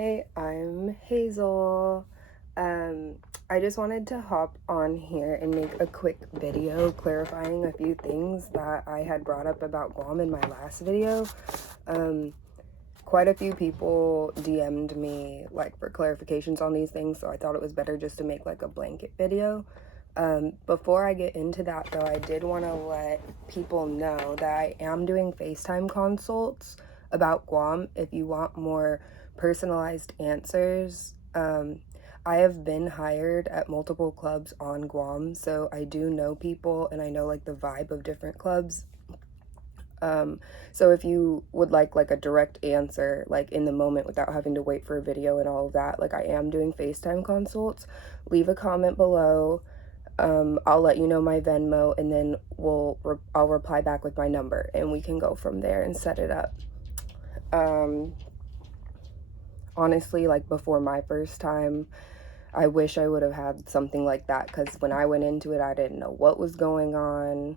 Hi, I'm Hazel. I just wanted to hop on here and make a quick video clarifying a few things that I had brought up about Guam in my last video. Quite a few people DM'd me like for clarifications on these things, so I thought it was better just to make like a blanket video. Before I get into that though, I did want to let people know that I am doing FaceTime consults about Guam if you want more personalized answers. I have been hired at multiple clubs on Guam, so I do know people and I know like the vibe of different clubs. So if you would like a direct answer like in the moment without having to wait for a video and all of that, like I am doing FaceTime consults, leave a comment below. I'll let you know my Venmo, and then I'll reply back with my number and we can go from there and set it up. Honestly, like before my first time, I wish I would have had something like that, because when I went into it, I didn't know what was going on.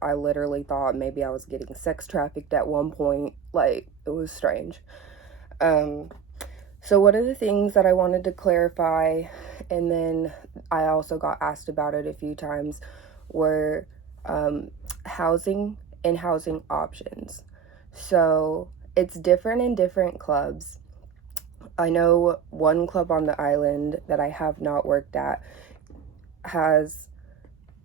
I literally thought maybe I was getting sex trafficked at one point. Like, it was strange. So one of the things that I wanted to clarify, and then I also got asked about it a few times, were housing and housing options. So it's different in different clubs. I know one club on the island that I have not worked at has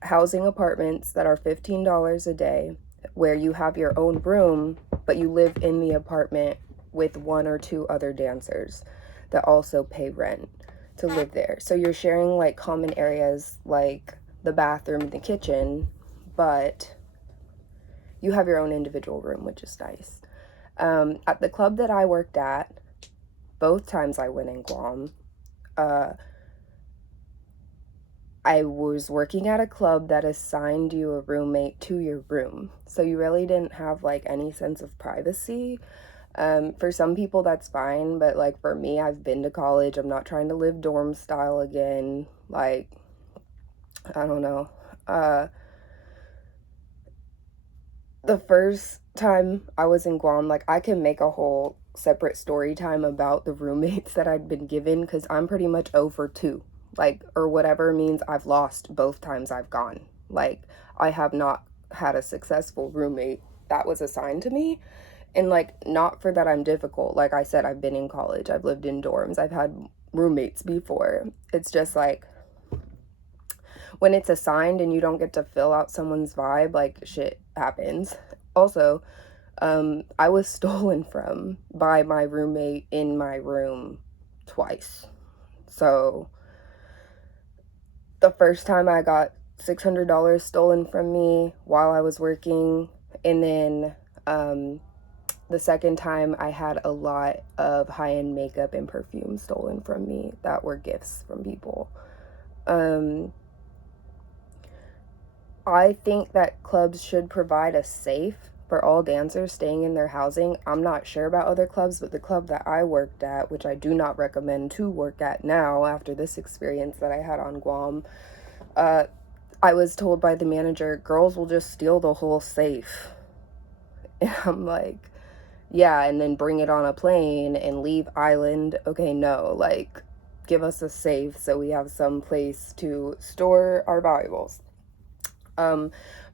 housing apartments that are $15 a day, where you have your own room, but you live in the apartment with one or two other dancers that also pay rent to live there. So you're sharing like common areas like the bathroom and the kitchen, but you have your own individual room, which is nice. At the club that I worked at, both times I went in Guam, I was working at a club that assigned you a roommate to your room. So you really didn't have like any sense of privacy. For some people that's fine, but like for me, I've been to college. I'm not trying to live dorm style again. Like, I don't know. The first time I was in Guam, like I can make a whole separate story time about the roommates that I'd been given, because I'm pretty much 0 for 2. Like, or whatever means I've lost both times I've gone. Like, I have not had a successful roommate that was assigned to me. And like, not for that I'm difficult. Like I said, I've been in college, I've lived in dorms, I've had roommates before. It's just like, when it's assigned and you don't get to fill out someone's vibe, like shit happens. Also, I was stolen from by my roommate in my room twice. So the first time I got $600 stolen from me while I was working, and then the second time I had a lot of high-end makeup and perfume stolen from me that were gifts from people. I think that clubs should provide a safe for all dancers staying in their housing. I'm not sure about other clubs, but the club that I worked at, which I do not recommend to work at now after this experience that I had on Guam, I was told by the manager, girls will just steal the whole safe. And I'm like, yeah, and then bring it on a plane and leave island. Okay, no, like, give us a safe so we have some place to store our valuables.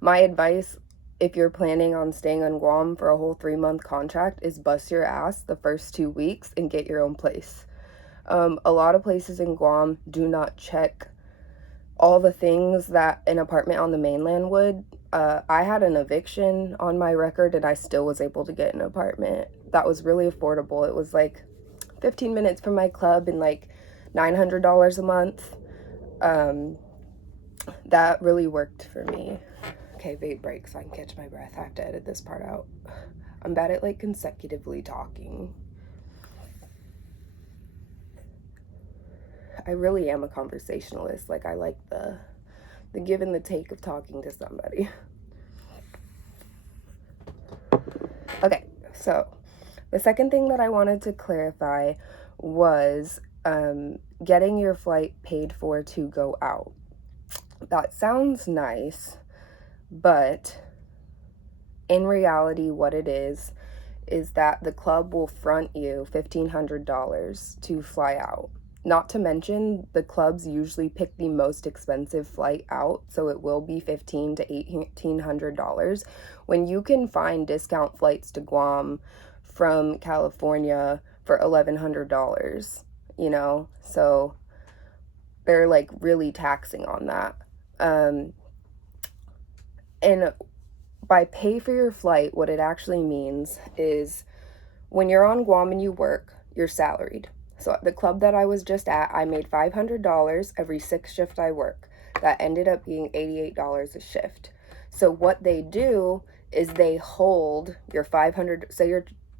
My advice, if you're planning on staying on Guam for a whole 3-month contract, is bust your ass the first 2 weeks and get your own place. A lot of places in Guam do not check all the things that an apartment on the mainland would. I had an eviction on my record and I still was able to get an apartment that was really affordable. It was like 15 minutes from my club and like $900 a month. That really worked for me. Okay, vape break so I can catch my breath. I have to edit this part out. I'm bad at like consecutively talking. I really am a conversationalist. Like, I like the give and the take of talking to somebody. Okay, so the second thing that I wanted to clarify was getting your flight paid for to go out. That sounds nice, but in reality, what it is is that the club will front you $1,500 to fly out. Not to mention, the clubs usually pick the most expensive flight out, so it will be $1,500 to $1,800 when you can find discount flights to Guam from California for $1,100, you know? So they're like really taxing on that. And by pay for your flight, what it actually means is when you're on Guam and you work, you're salaried. So at the club that I was just at, I made $500 every 6 shift I work. That ended up being $88 a shift. So what they do is they hold your 500, so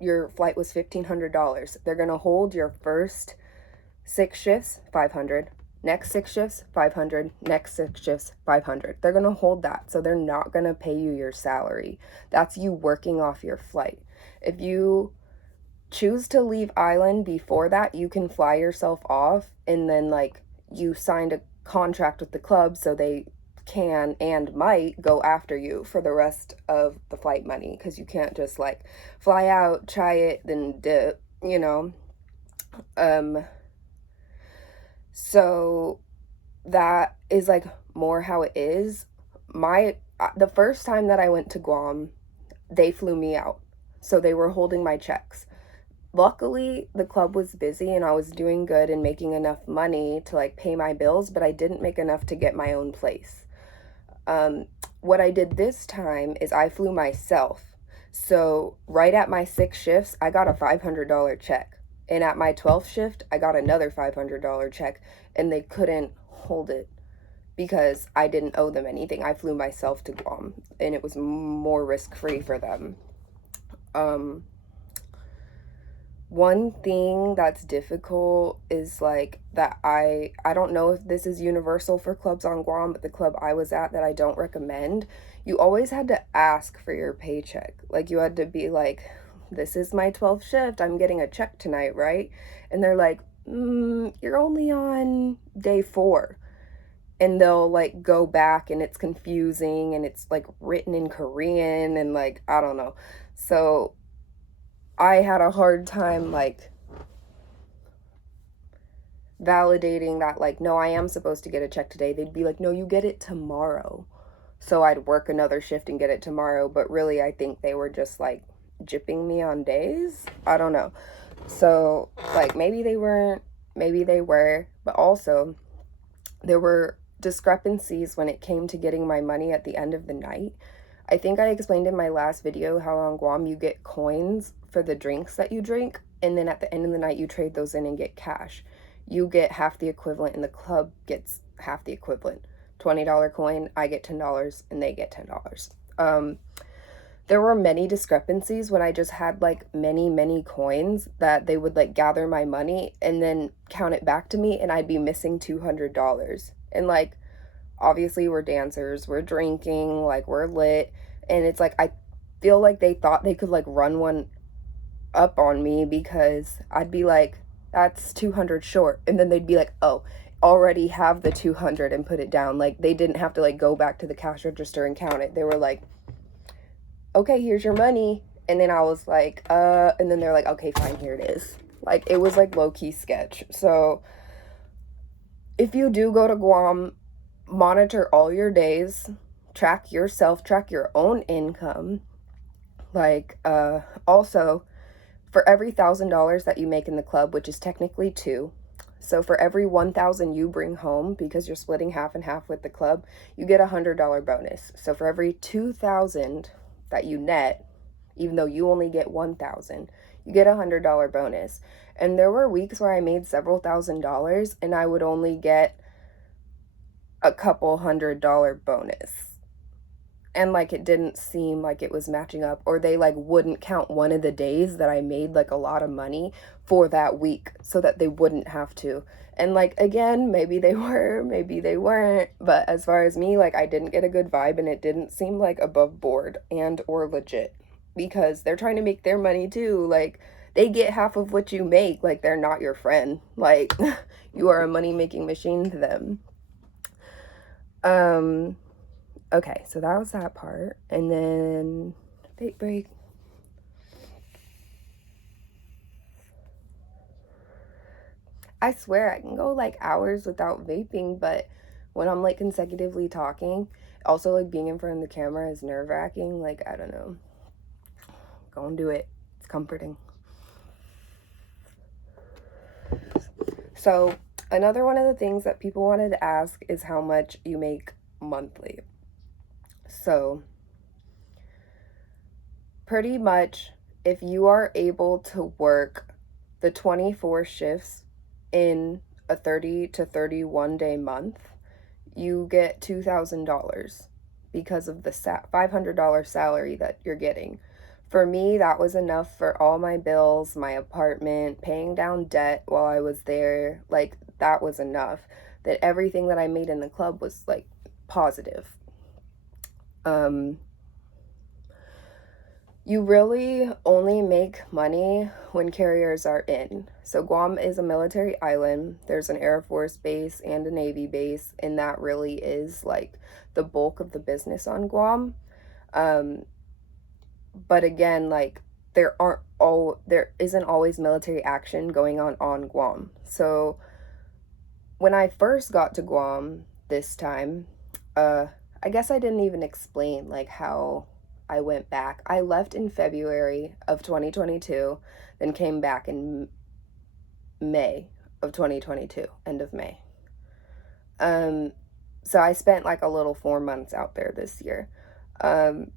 your flight was $1,500. They're going to hold your first 6 shifts, 500. Next 6 shifts, 500. Next 6 shifts, 500. They're going to hold that. So they're not going to pay you your salary. That's you working off your flight. If you choose to leave island before that, you can fly yourself off, and then like you signed a contract with the club so they can and might go after you for the rest of the flight money, because you can't just like fly out, try it, then dip, you know. So that is like more how it is. The first time that I went to Guam, they flew me out, so they were holding my checks. Luckily, the club was busy and I was doing good and making enough money to like pay my bills, but I didn't make enough to get my own place. What I did this time is I flew myself. So right at my 6 shifts, I got a $500 check. And at my 12th shift, I got another $500 check, and they couldn't hold it because I didn't owe them anything. I flew myself to Guam, and it was more risk-free for them. One thing that's difficult is like that I don't know if this is universal for clubs on Guam, but the club I was at that I don't recommend, you always had to ask for your paycheck. Like you had to be like, this is my 12th shift, I'm getting a check tonight, right? And they're like, you're only on day 4. And they'll like go back and it's confusing and it's like written in Korean and like, I don't know. So I had a hard time like validating that, like, no, I am supposed to get a check today. They'd be like, no, you get it tomorrow. So I'd work another shift and get it tomorrow. But really, I think they were just like gypping me on days. I don't know. So like maybe they weren't, maybe they were. But also there were discrepancies when it came to getting my money at the end of the night. I think I explained in my last video how on Guam you get coins for the drinks that you drink, and then at the end of the night you trade those in and get cash. You get half the equivalent and the club gets half the equivalent. $20 coin, I get $10 and they get $10. There were many discrepancies when I just had like many coins that they would like gather my money and then count it back to me, and I'd be missing $200. And like obviously we're dancers, we're drinking, like we're lit, and it's like I feel like they thought they could like run one up on me because I'd be like, that's 200 short, and then they'd be like, oh, already have the 200 and put it down. Like they didn't have to like go back to the cash register and count it. They were like, okay, here's your money. And then I was like, and then they're like, okay, fine, here it is. Like it was like low-key sketch. So if you do go to Guam, monitor all your days, track yourself, track your own income. Like also, for every $1,000 that you make in the club, which is technically 2, so for every 1,000 you bring home, because you're splitting half and half with the club, you get a $100 bonus. So for every 2,000 that you net, even though you only get 1,000, you get a $100 bonus. And there were weeks where I made several $1,000s and I would only get a couple $100 bonus. And like it didn't seem like it was matching up, or they like wouldn't count one of the days that I made like a lot of money for that week so that they wouldn't have to. And like again, maybe they were, maybe they weren't, but as far as me, like I didn't get a good vibe, and it didn't seem like above board and or legit, because they're trying to make their money too. Like they get half of what you make. Like they're not your friend. Like you are a money making machine to them. Okay, so that was that part. And then, break. I swear I can go like hours without vaping, but when I'm like consecutively talking, also like being in front of the camera is nerve-wracking. Like, I don't know. Go and do it. It's comforting. So, another one of the things that people wanted to ask is how much you make monthly. So, pretty much, if you are able to work the 24 shifts in a 30 to 31 day month, you get $2,000 because of the $500 salary that you're getting. For me, that was enough for all my bills, my apartment, paying down debt while I was there. Like, that was enough. That everything that I made in the club was like positive. You really only make money when carriers are in. So Guam is a military island. There's an Air Force base and a Navy base, and that really is like the bulk of the business on Guam. But again, like there isn't always military action going on Guam. So when I first got to Guam this time, I guess I didn't even explain like how I went back. I left in February of 2022, then came back in May of 2022, end of May. So I spent like a little 4 months out there this year. When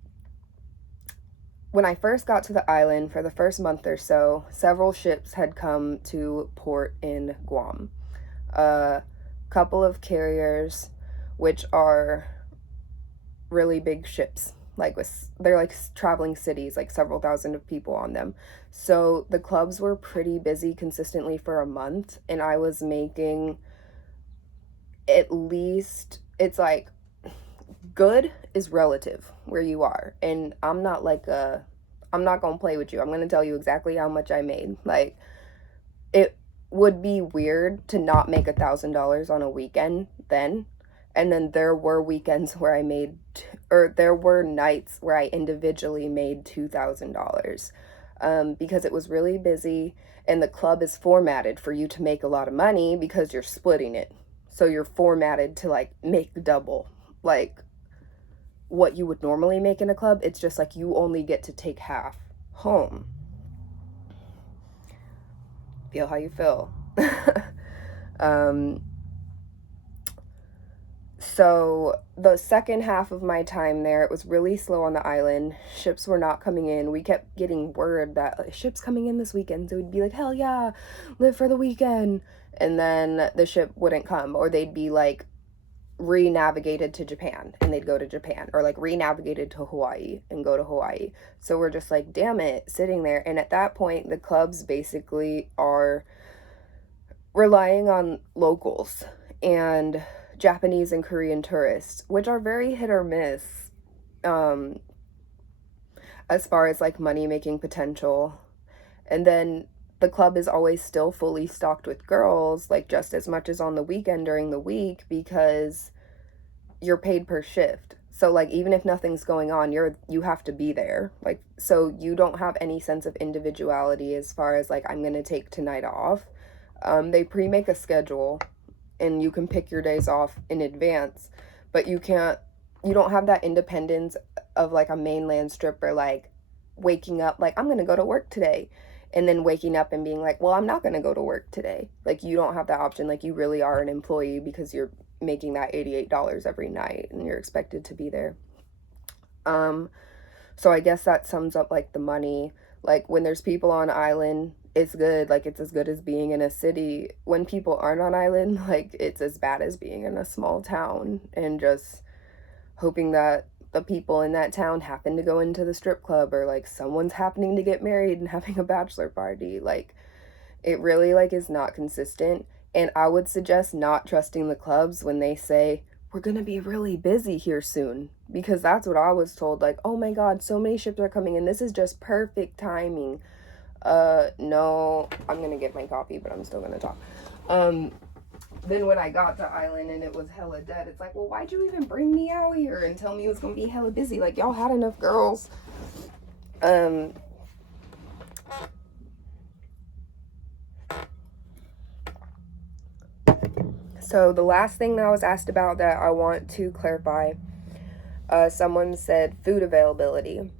I first got to the island, for the first month or so, several ships had come to port in Guam. A couple of carriers, which are really big ships, like they're like traveling cities, like several thousand of people on them. So the clubs were pretty busy consistently for a month, and I was making at least, it's like good is relative where you are, and I'm not gonna play with you. I'm gonna tell you exactly how much I made. Like, it would be weird to not make $1,000 on a weekend then. And then there were weekends where there were nights where I individually made $2,000, because it was really busy, and the club is formatted for you to make a lot of money because you're splitting it. So you're formatted to like make double, like what you would normally make in a club. It's just like you only get to take half home. Feel how you feel. So the second half of my time there, it was really slow on the island. Ships were not coming in. We kept getting word that like, ships coming in this weekend. So we'd be like, hell yeah, live for the weekend. And then the ship wouldn't come, or they'd be like re-navigated to Japan and they'd go to Japan, or like re-navigated to Hawaii and go to Hawaii. So we're just like, damn it, sitting there. And at that point, the clubs basically are relying on locals and Japanese and Korean tourists, which are very hit or miss, as far as like money making potential. And then the club is always still fully stocked with girls, like just as much as on the weekend during the week, because you're paid per shift. So like even if nothing's going on, you have to be there. Like, so you don't have any sense of individuality as far as like, I'm gonna take tonight off. They pre-make a schedule and you can pick your days off in advance, but you don't have that independence of like a mainland stripper, like waking up like, I'm gonna go to work today, and then waking up and being like, well, I'm not gonna go to work today. Like, you don't have that option. Like, you really are an employee because you're making that $88 every night and you're expected to be there. So I guess that sums up like the money. Like, when there's people on island, it's good. Like, it's as good as being in a city. When people aren't on island, like, it's as bad as being in a small town, and just hoping that the people in that town happen to go into the strip club, or like someone's happening to get married and having a bachelor party. Like, it really like is not consistent. And I would suggest not trusting the clubs when they say, we're gonna be really busy here soon, because that's what I was told. Like, oh my god, so many ships are coming in, this is just perfect timing. No, I'm gonna get my coffee, but I'm still gonna talk. Then when I got to island and it was hella dead, it's like, well, why'd you even bring me out here and tell me it was gonna be hella busy? Like, y'all had enough girls. So the last thing that I was asked about that I want to clarify, someone said food availability.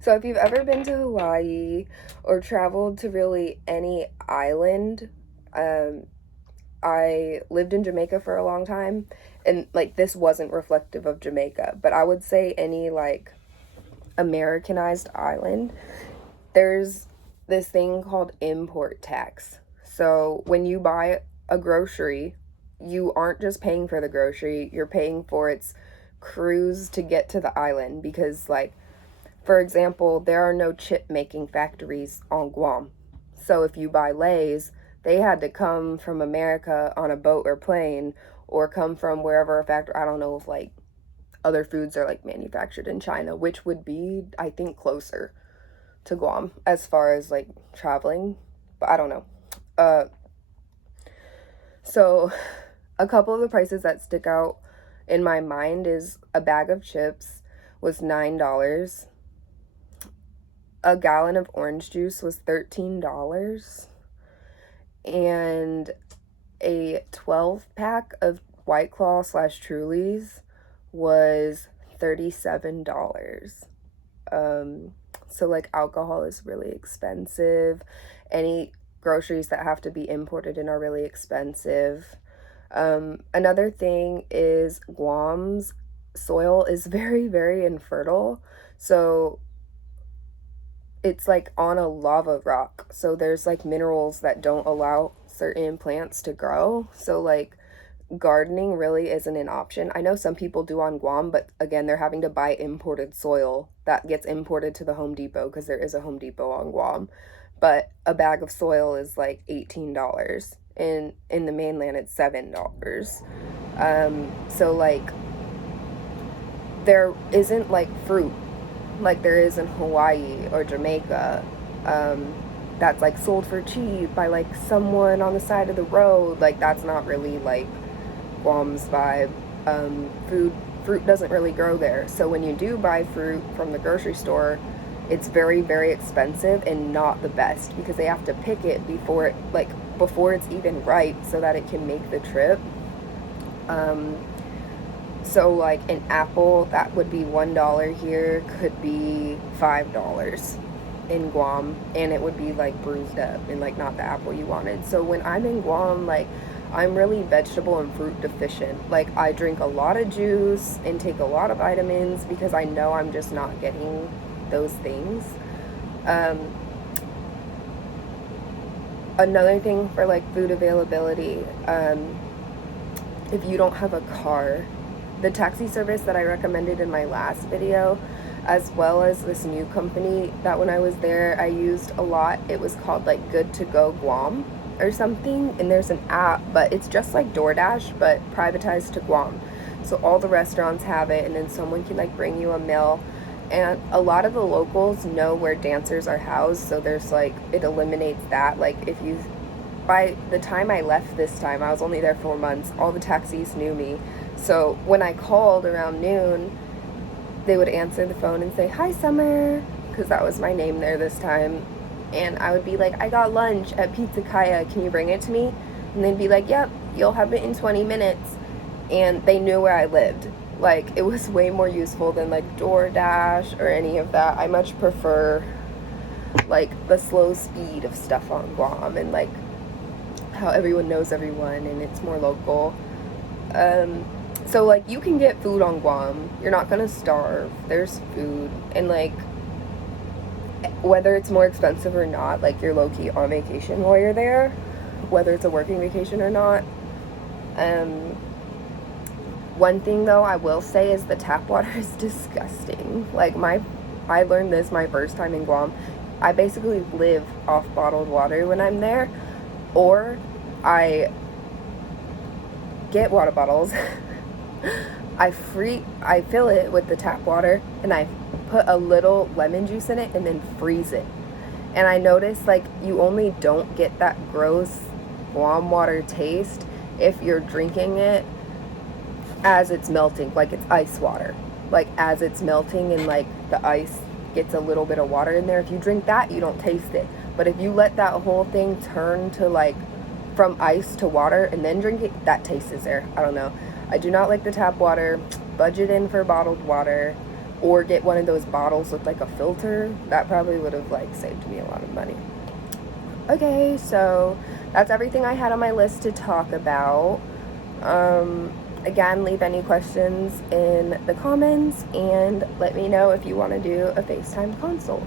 So if you've ever been to Hawaii or traveled to really any island, I lived in Jamaica for a long time, and like this wasn't reflective of Jamaica, but I would say any like Americanized island, there's this thing called import tax. So when you buy a grocery, you aren't just paying for the grocery, you're paying for its cruise to get to the island because, like, for example, there are no chip making factories on Guam. So if you buy Lay's, they had to come from America on a boat or plane, or come from wherever a factory, I don't know if like other foods are like manufactured in China, which would be, I think, closer to Guam as far as like traveling, but I don't know. So a couple of the prices that stick out in my mind is a bag of chips was $9. A gallon of orange juice was $13. And a 12-pack of White Claw / Trulies was $37. So like alcohol is really expensive. Any groceries that have to be imported in are really expensive. Another thing is Guam's soil is very, very infertile. So it's like on a lava rock. So there's like minerals that don't allow certain plants to grow. So like gardening really isn't an option. I know some people do on Guam, but again, they're having to buy imported soil that gets imported to the Home Depot because there is a Home Depot on Guam. But a bag of soil is like $18. In the mainland, it's $7. So like there isn't like fruit like there is in Hawaii or Jamaica, that's like sold for cheap by like someone on the side of the road. Like that's not really like Guam's vibe. Fruit doesn't really grow there. So when you do buy fruit from the grocery store, it's very, very expensive and not the best because they have to pick it before it's even ripe so that it can make the trip. So like an apple that would be $1 here could be $5 in Guam, and it would be like bruised up and like not the apple you wanted. So when I'm in Guam, like I'm really vegetable and fruit deficient. Like I drink a lot of juice and take a lot of vitamins because I know I'm just not getting those things. Another thing for like food availability, if you don't have a car, the taxi service that I recommended in my last video, as well as this new company that when I was there I used a lot, it was called like Good to Go Guam or something, and there's an app, but it's just like DoorDash but privatized to Guam. So all the restaurants have it, and then someone can like bring you a meal, and a lot of the locals know where dancers are housed, so there's like, it eliminates that. Like if you, by the time I left this time, I was only there 4 months, all the taxis knew me. So when I called around noon, they would answer the phone and say, "Hi, Summer," because that was my name there this time. And I would be like, "I got lunch at Pizza Kaya, can you bring it to me?" And they'd be like, "Yep, you'll have it in 20 minutes. And they knew where I lived. Like, it was way more useful than like DoorDash or any of that. I much prefer like the slow speed of stuff on Guam and like how everyone knows everyone and it's more local. So like you can get food on Guam. You're not gonna starve. There's food, and like whether it's more expensive or not, like you're low-key on vacation while you're there, whether it's a working vacation or not. One thing though I will say is the tap water is disgusting. Like I learned this my first time in Guam. I basically live off bottled water when I'm there, or I get water bottles. I fill it with the tap water and I put a little lemon juice in it and then freeze it. And I noticed like you only don't get that gross Guam water taste if you're drinking it as it's melting, like it's ice water. Like as it's melting and like the ice gets a little bit of water in there, if you drink that, you don't taste it. But if you let that whole thing turn to like from ice to water and then drink it, that taste is there. I don't know. I do not like the tap water. Budget in for bottled water, or get one of those bottles with like a filter. That probably would have like saved me a lot of money. Okay, so that's everything I had on my list to talk about. Again, leave any questions in the comments and let me know if you want to do a FaceTime consult.